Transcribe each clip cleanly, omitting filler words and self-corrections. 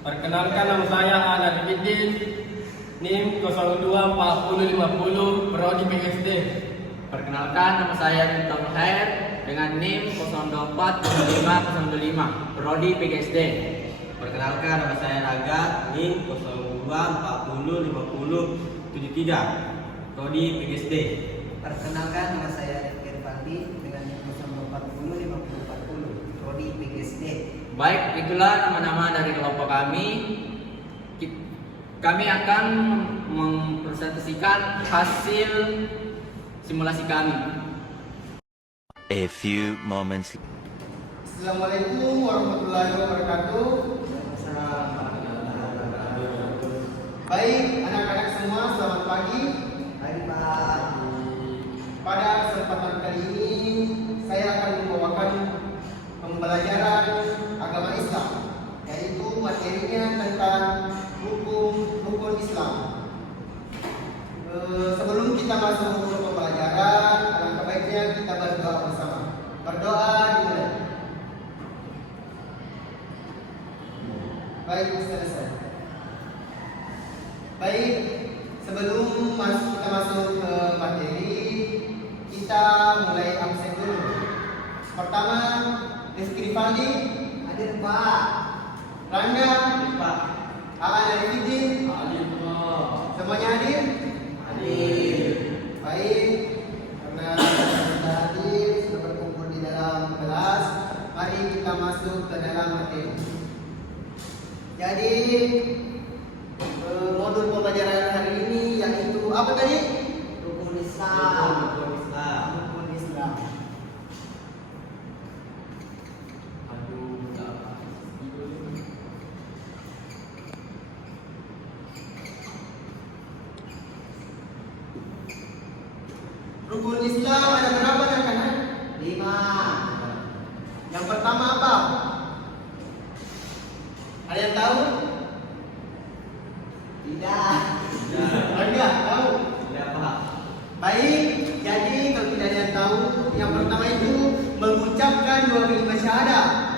Perkenalkan, nama saya Alan Fiddin, NIM 024050, Prodi PGSD. Perkenalkan, nama saya Bintang Khair dengan NIM 02405025, Prodi PGSD. Perkenalkan, nama saya Raga, NIM 02405073, Prodi PGSD. Perkenalkan, nama saya Irfandi dengan NIM 02405040, Prodi PGSD. Baik, itulah nama-nama dari kelompok kami. Kami akan mempresentasikan hasil simulasi kami. A few moments. Assalamualaikum warahmatullahi wabarakatuh. Baik, anak-anak semua, selamat pagi. Baik, Pak. Pada kesempatan kali ini, saya akan membawakan pembelajaran agama Islam, yaitu materinya tentang rukun Islam. Sebelum kita masuk ke pembelajaran, alangkah baiknya kita berdoa bersama. Berdoa dimulai. Baik, selesai. Baik, sebelum kita masuk ke materi, kita mulai absen dulu. Pertama, Rizky Rifaldi. Hadir, Pak. Rangga. Pak. Alan Arifidin. Hadir, Pak. Semuanya hadir? Hadir. Baik, karena sudah hadir, sudah berkumpul di dalam kelas, mari kita masuk ke dalam materi. Jadi, modul pembelajaran hari ini yaitu apa tadi? Rukun Islam. Rukun Islam. Rukun Islam. Rukun Islam ada berapa anak-anak? 5. Yang pertama apa? Ada yang tahu? Tidak. Enggak tahu. Tidak, Pak. Baik, jadi kalau tidak ada yang tahu, yang pertama itu mengucapkan 2 kalimat syahadat.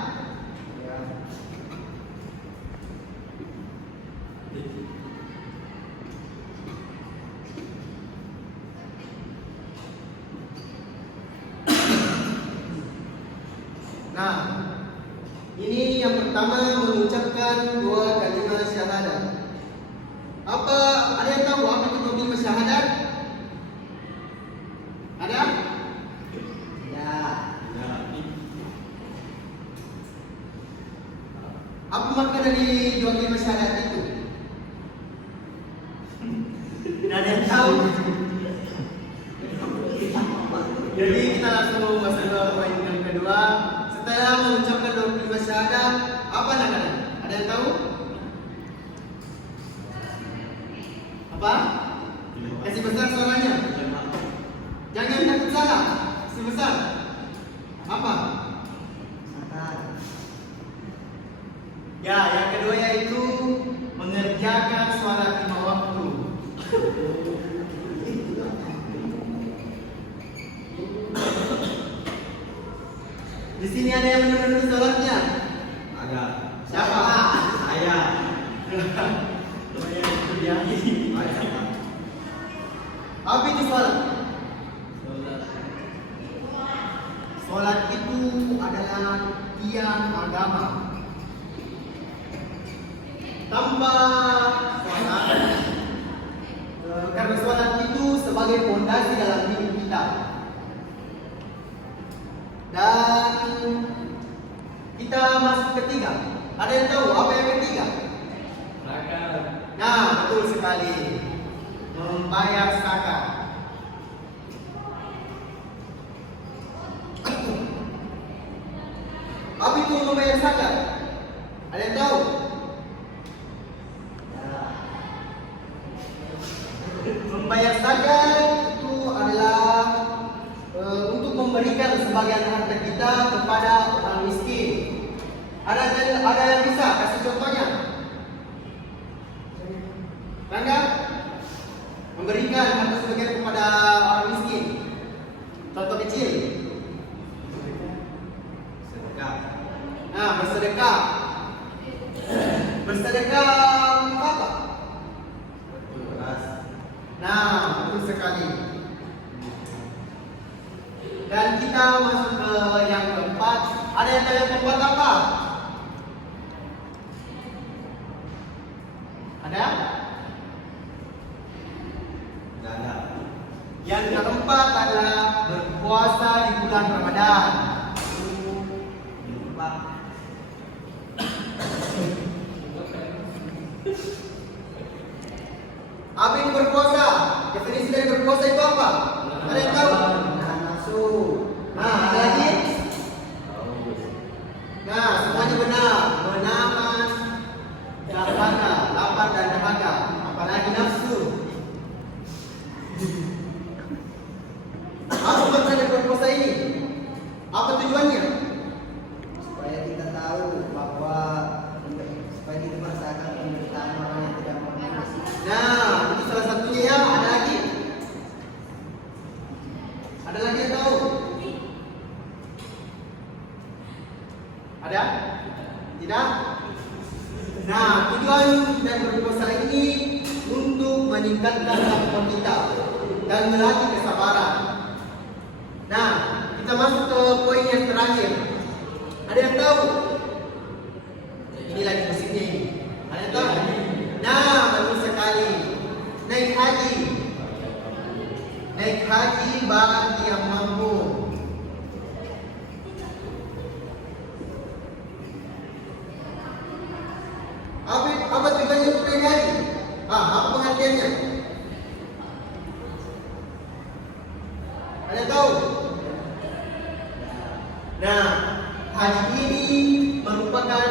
Nah, ini yang pertama mengucapkan 2 kalimat syahadat. Apa ada yang tahu apa itu 2 kalimat syahadat? Ada? Tidak. Apa makna dari 2 kalimat syahadat itu? Tidak ada yang tahu. Jadi kita langsung masuk ke poin yang kedua. Setelah mengucapkan 2 kalimat syahadat, apa nak? Ada yang tahu? Apa? Kasih besar suaranya. Jangan takut salah. Kasih besar. Apa? Sabar. Ya, yang kedua yaitu mengerjakan sholat 5 waktu. Di sini ada yang menurut sholatnya. Ada. Siapa? Saya. Ya. Saya, Pak. Apa itu sholat? Sholat itu adalah tiang agama. Tanpa sholat, karena sholat itu sebagai fondasi dalam hidup kita. Dan kita masuk ketiga. Ada yang tahu apa yang ketiga? Nah, betul sekali. Membayar zakat. Apa itu membayar zakat? Ada yang tahu? Membayar zakat itu adalah untuk memberikan sebagian harta kita kepada orang miskin. Ada yang bisa kasih contohnya? Rangga? Memberikan harta sebagian kepada orang miskin. Contoh kecil. Sedekah. Nah, bersedekah. Bersedekah apa? Beras. Nah, betul sekali. Dan kita masuk ke yang keempat. Ada yang tahu yang keempat apa? Ada? Tidak ada. Yang keempat adalah berpuasa di bulan Ramadan. Lupa. Apa itu berpuasa? Definisi dari berpuasa itu apa? Ada yang tahu? Menahan nafsu. Nah, ada lagi? Nah, semuanya benar. Menahan dahaga, lapar dan dahaga, apalagi nafsu. Apa maksud dari berpuasa ini? Apa tujuannya? Supaya kita tahu bahwa supaya kita merasakan penderitaan orang yang tidak mampu. Nah, itu salah satunya ya. Ada lagi? Ada lagi yang tahu? Ada? Tidak? Nah, tujuan dan berpuasa ini untuk meningkatkan kemampuan kita dan melatih kesabaran. Nah, kita masuk ke poin yang terakhir. Ada yang tahu? Ini lagi musiknya ini. Ada yang tahu? Nah, betul sekali. Naik haji. Naik haji bagi yang mampu. Apa tujuannya untuk naik haji? Apa pengertiannya? Ada yang tahu? Nah, haji ini merupakan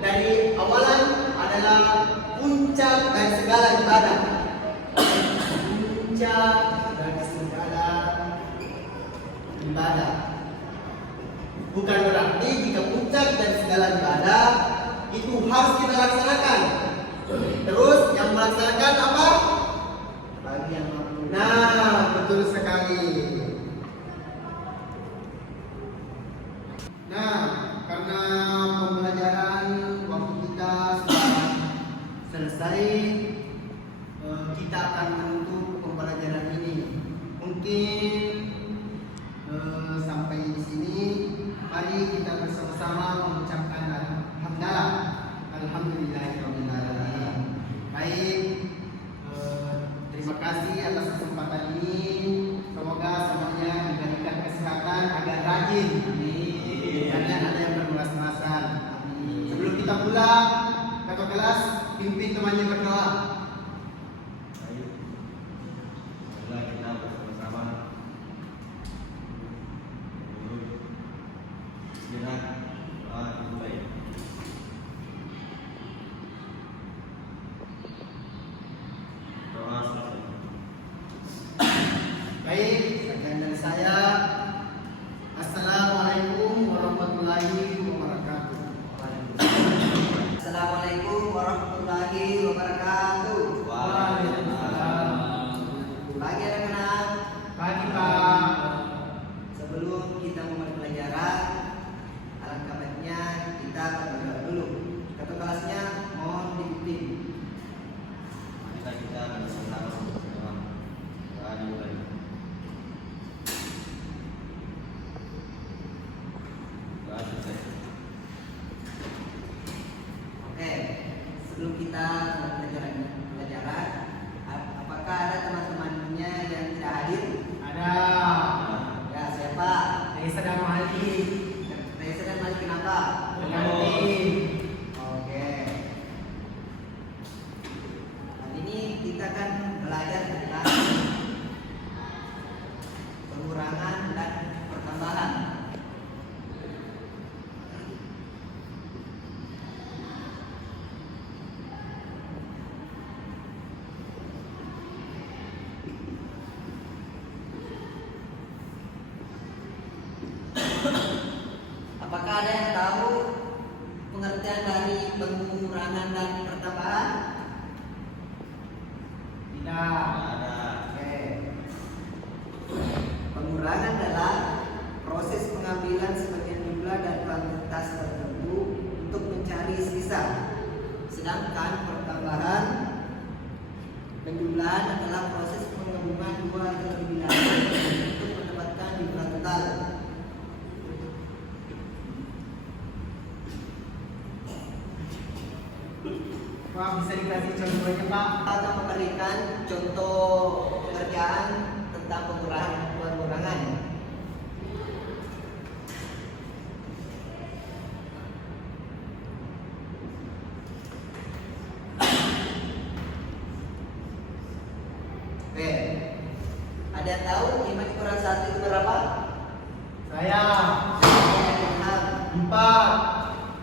dari awalan adalah puncak dari segala ibadah. Puncak dari segala ibadah. Bukan berarti jika puncak dari segala ibadah itu harus kita laksanakan. Terus yang melaksanakan apa? Bagi yang mampu. Nah, betul sekali. Nah, karena pembelajaran waktu kita sudah selesai, kita akan menutup pembelajaran ini. Mungkin sampai di sini. Mari kita bersama-sama mengucapkan alhamdulillah, alhamdulillahirabbil alamin. Baik, terima kasih atas kesempatan ini. Semoga semuanya diberikan kesehatan agar rajin. Jangan ada yang bermalas-malasan. Sebelum kita pulang ke kelas, pimpin temannya berdoa. Baik. Marilah kita bersama-sama. Sejenak doa yang baik. Doa selesai. Baik, sekian dari saya. Assalamualaikum warahmatullahi wabarakatuh. Assalamualaikum warahmatullahi wabarakatuh. Waalaikumsalam. Pagi anak-anak. Pagi Pak. Sebelum kita memulai pelajaran, alangkah baiknya kita berdoa dulu. Ketua kelasnya mohon diikuti. Kita bersama-sama berdoa. Doa yang baik. Doa selesai. Oke, sebelum kita mulai pelajaran, apakah ada teman-temannya yang tidak hadir? Ada Ya, siapa? Reza dan Mali. Reza dan Malik, kenapa? Ganti. Oke. Hari ini kita akan belajar tentang pengurangan dan pertambahan. Apakah ada yang tahu pengertian dari pengurangan dan pertambahan? Tidak. Ada. Oke. Pengurangan adalah proses pengambilan sebagian jumlah dan kuantitas tertentu untuk mencari sisa. Sedangkan pertambahan penjumlahan adalah proses penggabungan dua atau lebih bilangan untuk mendapatkan jumlah total. Pak, bisa dikasih contohnya Pak? Kita akan memberikan contoh pekerjaan tentang pengurangan. Oke, ada yang tahu 5 kurang 1 itu berapa? Saya Saya paham. 4.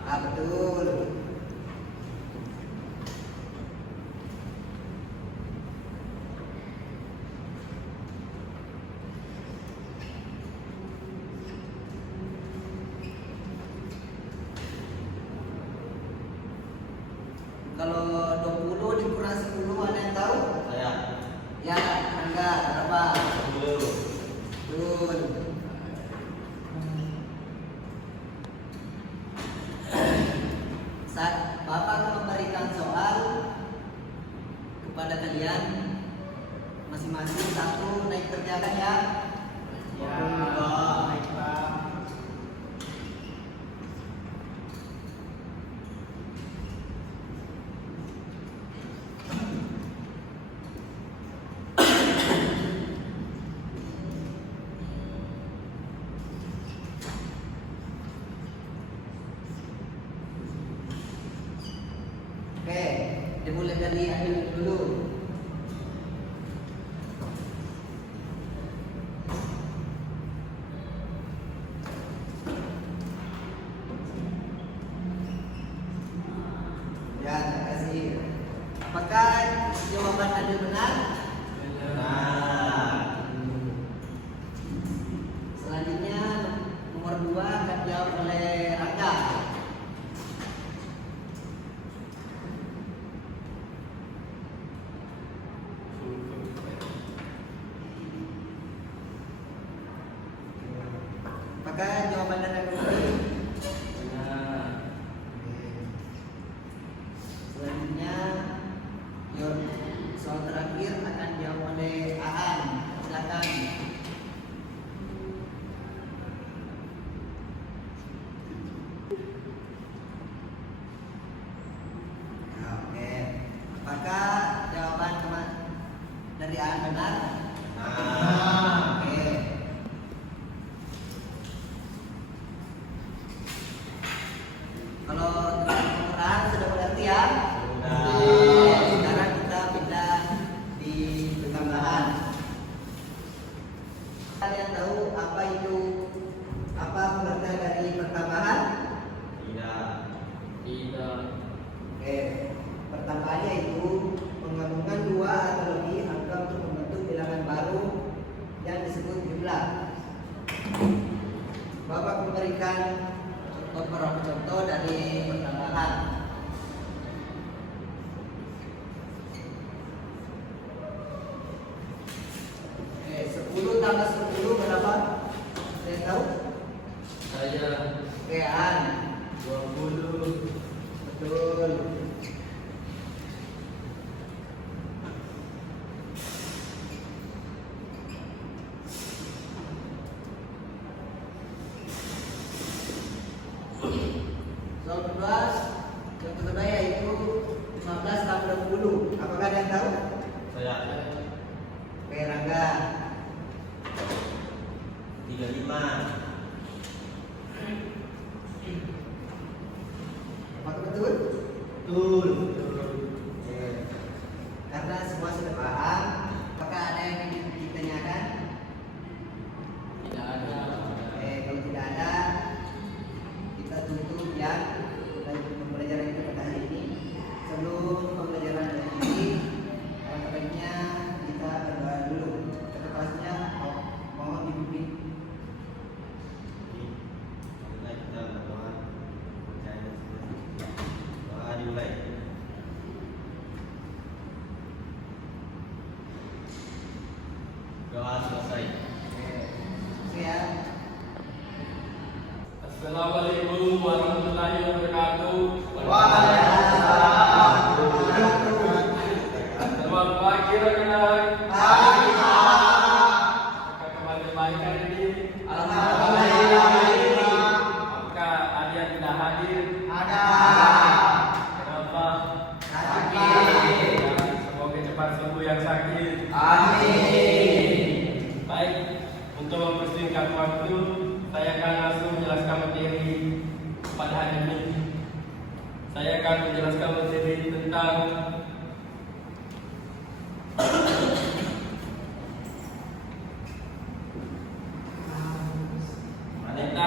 Ah, betul. Kalau 20 dikurang 10 ada yang tahu? Saya. Ya, enggak, berapa? 10. Betul. Saat Bapak memberikan soal kepada kalian, masing-masing satu naik kerjakan ya. Ya, baik Pak. Oke, dimulai dari Adil dulu. Ya, terima kasih. Apakah jawaban Adil benar? Nah. Selanjutnya nomor 2 akan dijawab oleh Rangga. Apakah jawaban Anda benar? Benar. Selanjutnya soal terakhir akan dijawab oleh Aan. Silakan. Oke. Apakah jawaban dari Aan benar? Nah. Oke. Kalau tentang pengurangan sudah mengerti ya? Sudah. Oke, sekarang kita pindah di pertambahan. Kalian tahu apa itu pengertian dari pertambahan? Tidak. Tidak. Oke, pertambahannya itu penggabungan dua atau lebih angka untuk membentuk bilangan baru yang disebut jumlah. Bapak memberikan beberapa contoh dari pertambahan. Oke, 10 tambah 10 berapa? Ada yang tahu? Saya Oke, An. 20. Betul. Soal 12 menjelaskan materi tentang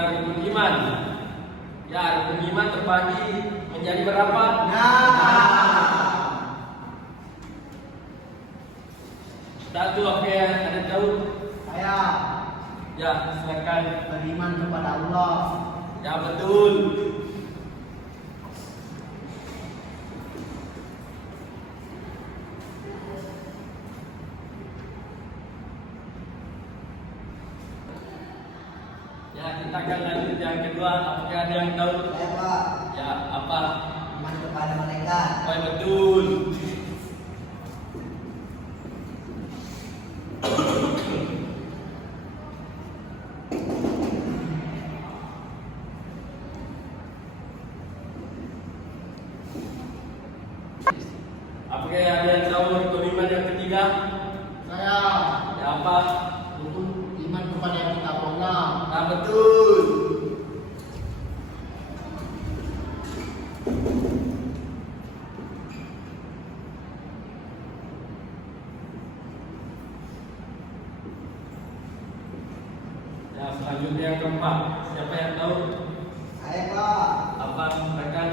rukun iman. Ya, rukun iman terbagi menjadi berapa? Satu, apa yang ada tahu? Saya Ya, silakan. beriman kepada Allah. Ya, betul. Ya, kita akan lanjut yang kedua. Apakah ada yang tahu? Saya Pak, Ya, apa? iman kepada malaikat. Oh, betul. Apakah ada yang tahu rukun iman yang ketiga? Saya Ya, apa? rukun iman kepada kitab Allah. Nah, betul. Ya, selanjutnya yang keempat. Siapa yang tahu? Saya Pak, Apa? Silakan.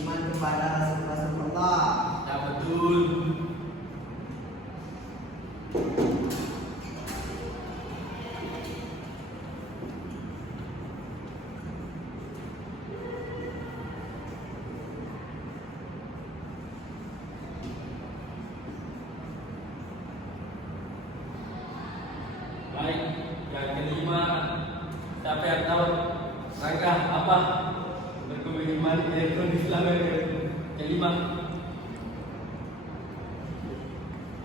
iman kepada Rasul Allah. Ya, betul. Baik, yang kelima, siapa yang tahu? Rangka apa? Rukun iman, rukun Islam yang kelima.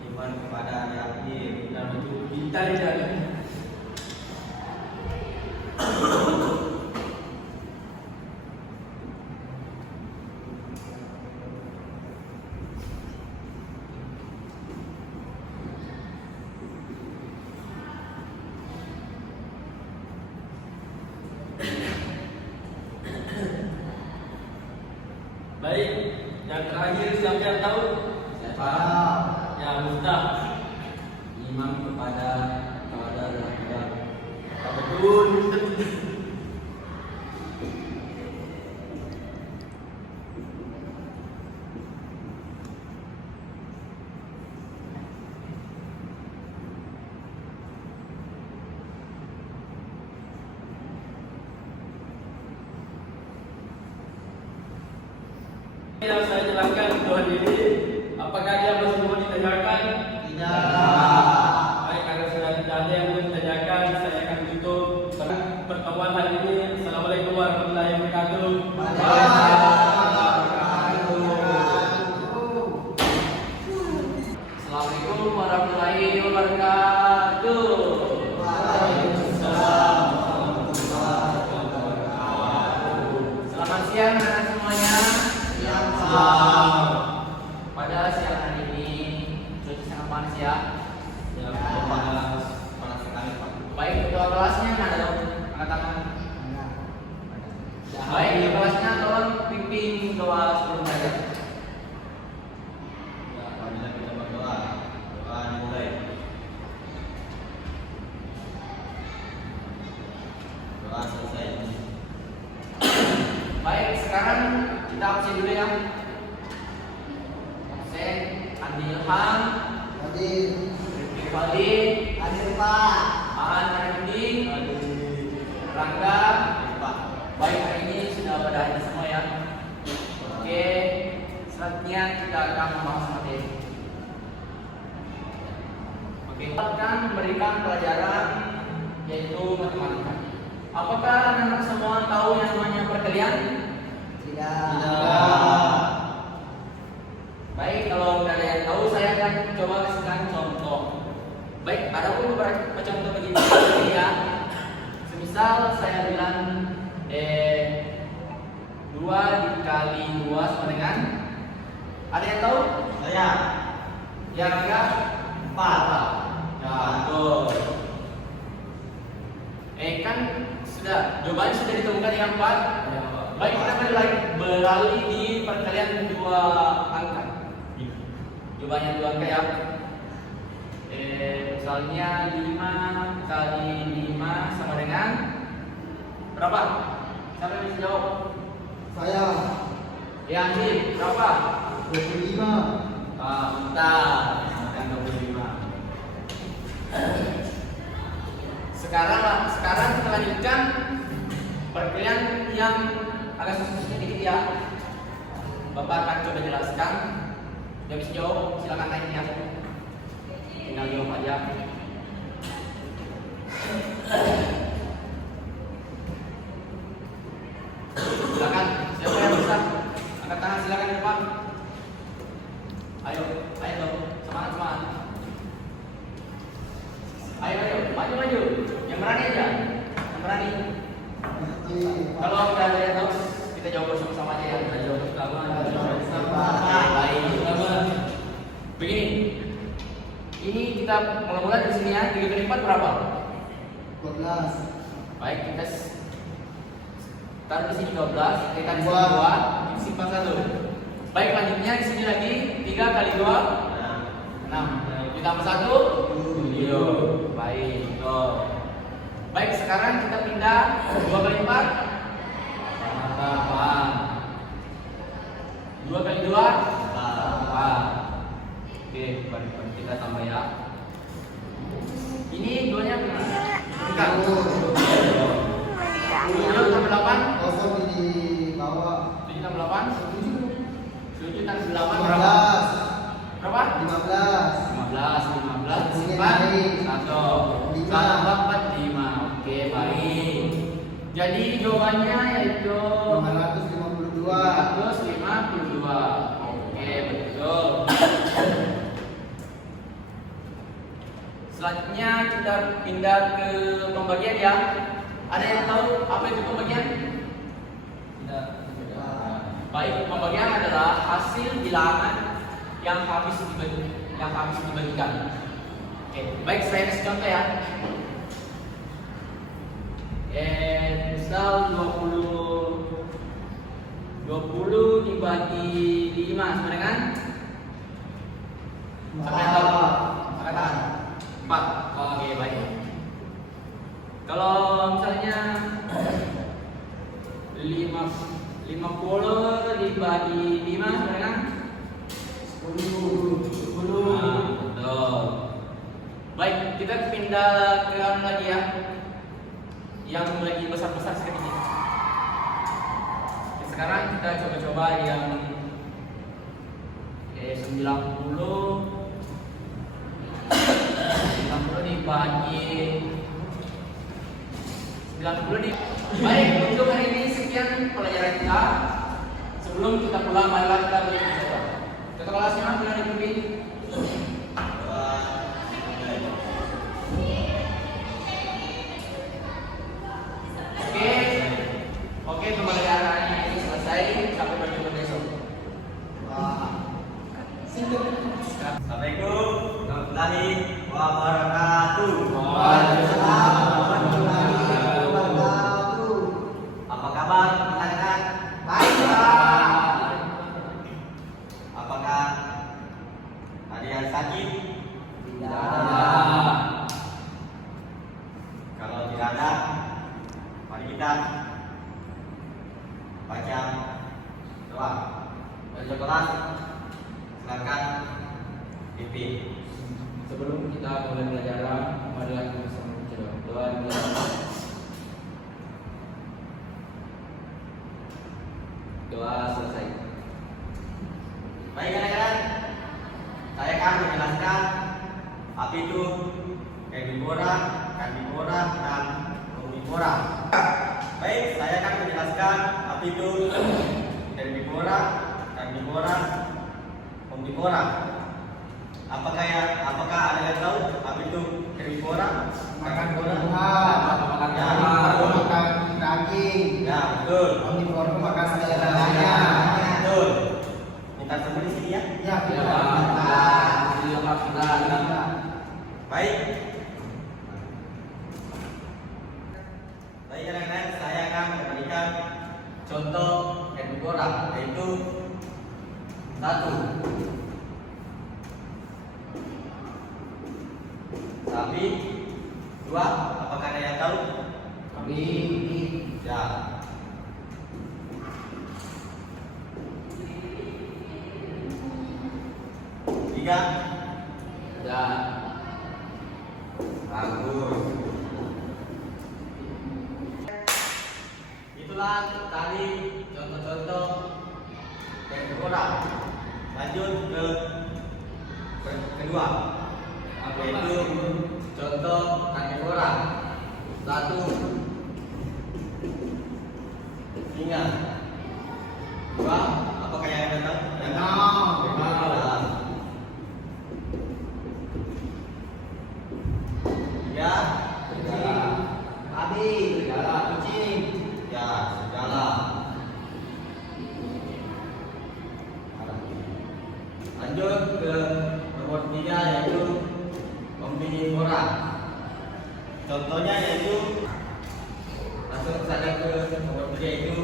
Iman kepada hari akhir. Ya, betul. Kita tidak. Baik, yang terakhir siapa yang tahu? Saya Ya, Muftah. iman kepada dan akhirat. Ya, betul. Yang saya jelaskan Tuhan ini, apakah dia masih mau ditanyakan? Baik, karena sudah tidak ada yang mau ditanyakan, saya akan tutup pertemuan hari ini. Assalamualaikum warahmatullahi wabarakatuh. Assalamualaikum warahmatullahi wabarakatuh. Selamat siang anak semuanya. Pada siang hari ini cuaca sangat panas ya. Ya, Panas sekali Pak. Baik, ketua kelasnya ada dong angkat tangan. Baik, ketua kelasnya tolong pimpin doa sebelum belajar. Apabila kita berdoa, doa dimulai. Doa selesai. Baik, sekarang kita absen dulu ya. Absen Andi Ilham, Hadir. Rifki Fadil, Hadir Pak. Aan Arifdi, Rangga. Pak. Baik, hari ini sudah pada hadir semua ya. Oke, selanjutnya kita akan membahas materi. Oke, kita akan memberikan pelajaran yaitu matematika. Apakah anak-anak semua tahu yang namanya perkalian? Tidak. Baik, kalau nggak ada yang tahu, saya akan coba kasihkan contoh. Baik, ada pun beberapa contoh begini ya. Semisal saya bilang 2 dikali 2 sama dengan, ada yang tahu? Saya Ya, enggak? 4. Ya, betul. Kan sudah, jawabannya sudah ditemukan yang 4. Baik, kita beralih di perkalian 2 angka. Jawabannya 2 angka ya. Misalnya 5 kali 5 sama dengan berapa? Siapa yang bisa jawab? Saya Yang ini berapa? 25. Bentar, yang 25. Sekarang kita lanjutkan perkalian yang agak susah sedikit ya. Bapak akan coba jelaskan. Yang bisa jawab silakan naik ya. Tinggal jawab aja. Silakan, siapa yang bisa? Angkat tangan silakan di depan. Ayo dong, semangat. Ayo, maju. Yang berani aja, yang berani. Kalau udah ada yang tahu, kita jawab bersama-sama aja ya. Kita jawab bersama. Baik. Begini, ini kita mula-mula di sini ya. 3 kali 4 berapa? 12. Baik, kita taruh di sini 12, kita di sini 2, simpan 1. Baik, lanjutnya di sini lagi 3 kali 2 6. Ditambah 1 7. Baik, baik, sekarang kita pindah 2 kali 4 8. 2 kali 2 4. Oke, mari kita tambah ya. Ini 2-nya benar. Bukan. 7 tambah 8 Kosong di bawah. 7 tambah 8 7 tambah 8 berapa? 15. Berapa? 15 simpan 1 1 tambah 4 5. Oke, baik. Jadi jawabannya yaitu 552. 552. Oke, betul. Selanjutnya kita pindah ke pembagian ya. Ada yang tahu apa itu pembagian? Tidak. Baik, pembagian adalah hasil bilangan yang habis dibagikan. Oke, baik, saya kasih contoh ya. Misal 20 dibagi 5 sama dengan angkatan 4. Oke, baik. Kalau misalnya 50 dibagi 5 sama dengan 10. Betul. Baik, kita pindah ke lagi ya. Yang lagi besar-besar sedikit. Sekarang kita coba-coba yang 90 dibagi 90 di. Baik, untuk hari ini sekian pelajaran kita. Sebelum kita pulang, marilah kita berdoa. Ketua kelasnya sudah dipimpin. Oke, pembelajaran ini selesai. Sampai berjumpa besok. Assalamualaikum warahmatullahi wabarakatuh. Waalaikumsalam warahmatullahi wabarakatuh. Apa kabar rekan-rekan? Baik, Pak. Apakah ada yang sakit? Tidak. Kalau tidak ada, mari kita baca doa. Baca kelas, silakan pimpin. Sebelum kita mulai pelajaran, marilah kita bersama doa dulu. Doa selesai. Baik rekan-rekan, saya akan menjelaskan apa itu herbivora, karnivora, dan omnivora. Baik, saya akan menjelaskan apa itu herbivora, karnivora, omnivora. Apakah ada yang tahu apa itu herbivora? Makan buah, Makan ya, buah. makan daging. Ya, betul. Omnivora makan segala-galanya. Betul. Minta semua di sini ya. Ya, Ya, Baik. Baik rekan-rekan, saya akan memberikan contoh tiga. Ya. Bagus. Itulah tadi contoh-contoh teknik. Lanjut ke kedua, yaitu contoh karnivora. 1, singa. 2, apakah yang datang? Danau. 3, Babi. kucing. Ya, segala. Lanjut ke nomor 3, yaitu omnivora. Contohnya yaitu, langsung saja ke nomor 3, yaitu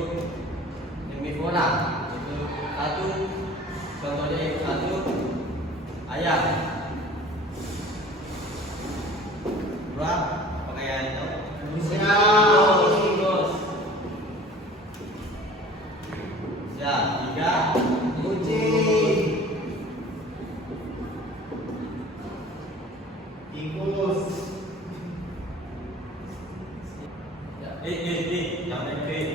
omnivora. Itu 1, contohnya yaitu 1, ayam. 2, apakah yang tahu? Tikus. Ya, 3, Kucing. Tikus. Jangan naik.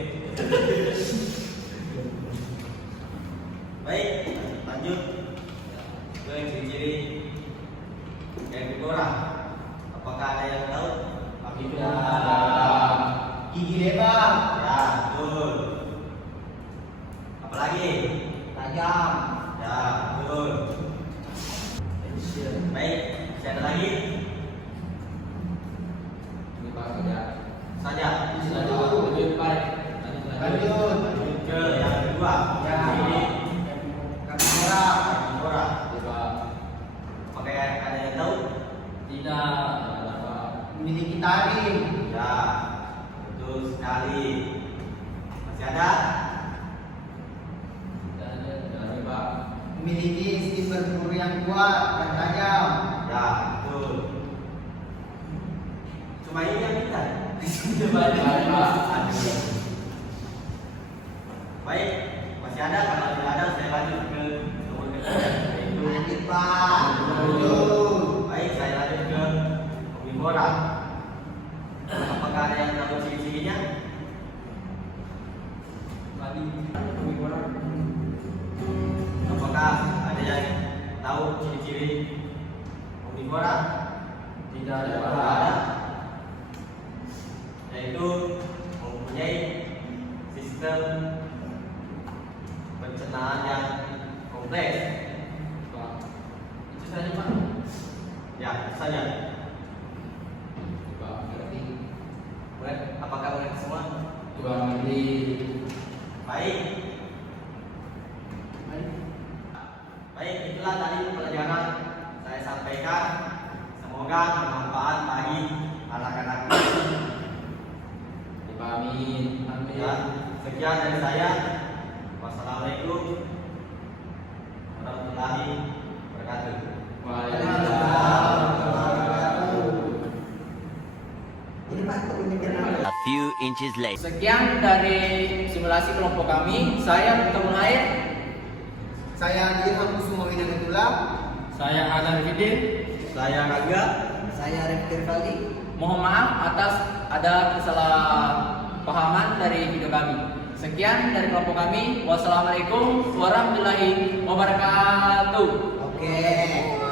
Baik, lanjut ke ciri-ciri karnivora. Apakah ada yang tahu? Gigi lebar. Ya, betul. Apalagi? Tajam. Ya, betul. Baik, masih ada lagi? Ini Pak saja. Saja. Lanjut Pak. Lanjut. Ke yang kedua. Ya. Ini Karnivora. karnivora. Coba. Apakah ada yang tahu? Tidak. Memiliki taring. Ya, betul sekali. Masih ada? Jangan Pak. Memiliki insting berburu yang kuat dan tajam. Ya, betul. Cuma ini yang kita. Baik, masih ada. Kalau tidak ada, saya lanjut ke nomor ketiga, yaitu Lanjut, Pak. Lanjut. baik, saya lanjut ke omnivora. Apakah ada yang tahu ciri-cirinya? Apakah ada yang tahu ciri-ciri omnivora? Tidak ada Tidak Pak. ada. Yaitu mempunyai sistem pencernaan yang kompleks. Pak. Itu saja Pak. Ya, itu saja. Pak ngerti. Boleh? Apakah mengerti semua? Coba ngerti. Baik. Baik, itulah tadi pelajaran saya sampaikan. Semoga bermanfaat bagi anak-anak. Amin. Ya, sekian dari saya. Wassalamualaikum warahmatullahi wabarakatuh. Waalaikumsalam. Ini Pak, kemudian A few inches later. Sekian dari simulasi kelompok kami. Saya Bintang Air. Saya Dirham Kusuma Winanatullah. Saya Hanan Fidin. Saya Raga. saya Rifki Rivaldi. Mohon maaf atas ada kesalahpahaman dari video kami. Sekian dari kelompok kami. Wassalamualaikum warahmatullahi wabarakatuh. Oke.